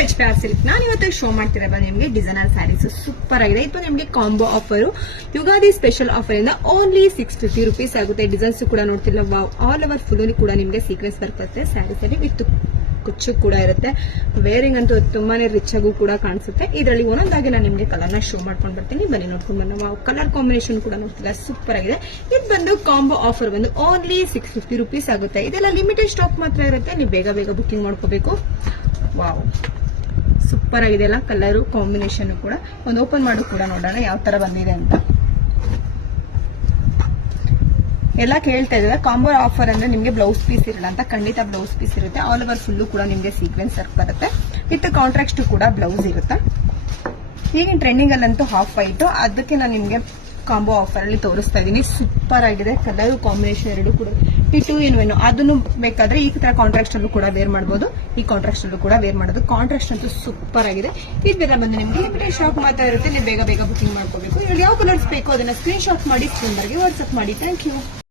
HR silk. ನಾನು ಇವತ್ತು show ಮಾಡ್ತಿರೋದು ನಿಮಗೆ ಡಿಸೈನರ್ ಸ್ಯಾರೀಸ್ ಸೂಪರ್ ಆಗಿದೆ. ಇದು ನಿಮಗೆ combo offer, Ugadi special offer ಇಂದ ಓನ್ಲಿ 650 rupees ಆಗುತ್ತೆ. ಡಿಸೈನ್ಸ್ ಕೂಡ ನೋಡ್ತಿಲ್ಲ, ಆಲ್ ಓವರ್ ಫುಲ್ ಕೂಡ ನಿಮಗೆ ಸೀಕ್ವೆನ್ಸ್ ಬರ್ತದೆ ಸ್ಯಾರೀಸ್ ಅಲ್ಲಿ ವಿತ್ ಕುಚ್ಚು ಕೂಡ ಇರುತ್ತೆ. ವೇರಿಂಗ್ ಅಂತೂ ತುಂಬಾನೇ ರಿಚ್ ಆಗು ಕೂಡ ಕಾಣಿಸುತ್ತೆ. ಇದರಲ್ಲಿ ಒಂದೊಂದಾಗಿ ನಾನು ನಿಮಗೆ ಕಲರ್ ನ ಶೋ ಮಾಡ್ಕೊಂಡು ಬರ್ತೀನಿ, ಬನ್ನಿ ನೋಡ್ಕೊಂಡು ಬರೋಣ. ಕಲರ್ ಕಾಂಬಿನೇಷನ್ ಕೂಡ ನೋಡ್ತಿಲ್ಲ, ಸೂಪರ್ ಆಗಿದೆ. ಇದು ಬಂದು ಕಾಂಬೋ ಆಫರ್ ಬಂದು ಓನ್ಲಿ 650 rupees ಆಗುತ್ತೆ. ಇದೆಲ್ಲ ಲಿಮಿಟೆಡ್ ಸ್ಟಾಕ್ ಮಾತ್ರ ಇರುತ್ತೆ, ನೀವು ಬೇಗ ಬೇಗ ಬುಕಿಂಗ್ ಮಾಡ್ಕೋಬೇಕು. ವಾವ್, ಸೂಪರ್ ಆಗಿದೆ ಅಲ್ಲ ಕಲರ್ ಕಾಂಬಿನೇಷನ್ ಕೂಡ. ಒಂದು ಓಪನ್ ಮಾಡಿ ಕೂಡ ನೋಡೋಣ ಯಾವ ತರ ಬಂದಿದೆ ಅಂತ. ಎಲ್ಲ ಕೇಳ್ತಾ ಇದ್ದಾರೆ ಕಾಂಬೋ ಆಫರ್ ಅಂದ್ರೆ ನಿಮಗೆ ಬ್ಲೌಸ್ ಪೀಸ್ ಇರಲ್ಲ ಅಂತ. ಖಂಡಿತ ಬ್ಲೌಸ್ ಪೀಸ್ ಇರುತ್ತೆ, ಆಲ್ ಓವರ್ ಫುಲ್ಲು ಕೂಡ ನಿಮಗೆ ಸೀಕ್ವೆನ್ಸ್ ವರ್ಕ್ ಬರುತ್ತೆ ವಿತ್ ಕಾಂಟ್ರಾಕ್ಟ್ ಕೂಡ ಬ್ಲೌಸ್ ಇರುತ್ತೆ. ಈಗಿನ ಟ್ರೆಂಡಿಂಗ್ ಅಲ್ಲಂತೂ ಹಾಫ್ ವೈಟ್, ಅದಕ್ಕೆ ನಾನು ನಿಮಗೆ ಕಾಂಬೋ ಆಫರ್ ಅಲ್ಲಿ ತೋರಿಸ್ತಾ ಇದ್ದೀನಿ. ಸೂಪರ್ ಆಗಿದೆ ಕಲರ್ ಕಾಂಬಿನೇಷನ್ ಎರಡು ಕೂಡ. ಈ 2 in 1 ಅದನ್ನು ಬೇಕಾದ್ರೆ ಈ ತರ ಕಾಂಟ್ರಾಕ್ಟ್ ಅಲ್ಲೂ ಕೂಡ ವೇರ್ ಮಾಡಬಹುದು, ಈ ಕಾಂಟ್ರಾಕ್ಟ್ ಅಲ್ಲೂ ಕೂಡ ವೇರ್ ಮಾಡೋದು. ಕಾಂಟ್ರಾಕ್ಟ್ ಅಂತೂ ಸೂಪರ್ ಆಗಿದೆ. ಇದೆಲ್ಲ ಬಂದು ನಿಮಗೆ ಲಿಮಿಟೆಡ್ ಸ್ಟಾಕ್ ಮಾತ್ರ ಇರುತ್ತೆ, ನೀವು ಬೇಗ ಬೇಗ ಬುಕಿಂಗ್ ಮಾಡ್ಕೋಬೇಕು. ಇವಾಗ ಯಾವ ಕಲರ್ಸ್ ಬೇಕು ಅದನ್ನ ಸ್ಕ್ರೀನ್ ಶಾಟ್ ಮಾಡಿ ಸ್ಕ್ರೀನ್ ಬರ್ಗೆ ವಾಟ್ಸ್ಆಪ್ ಮಾಡಿ. Thank you.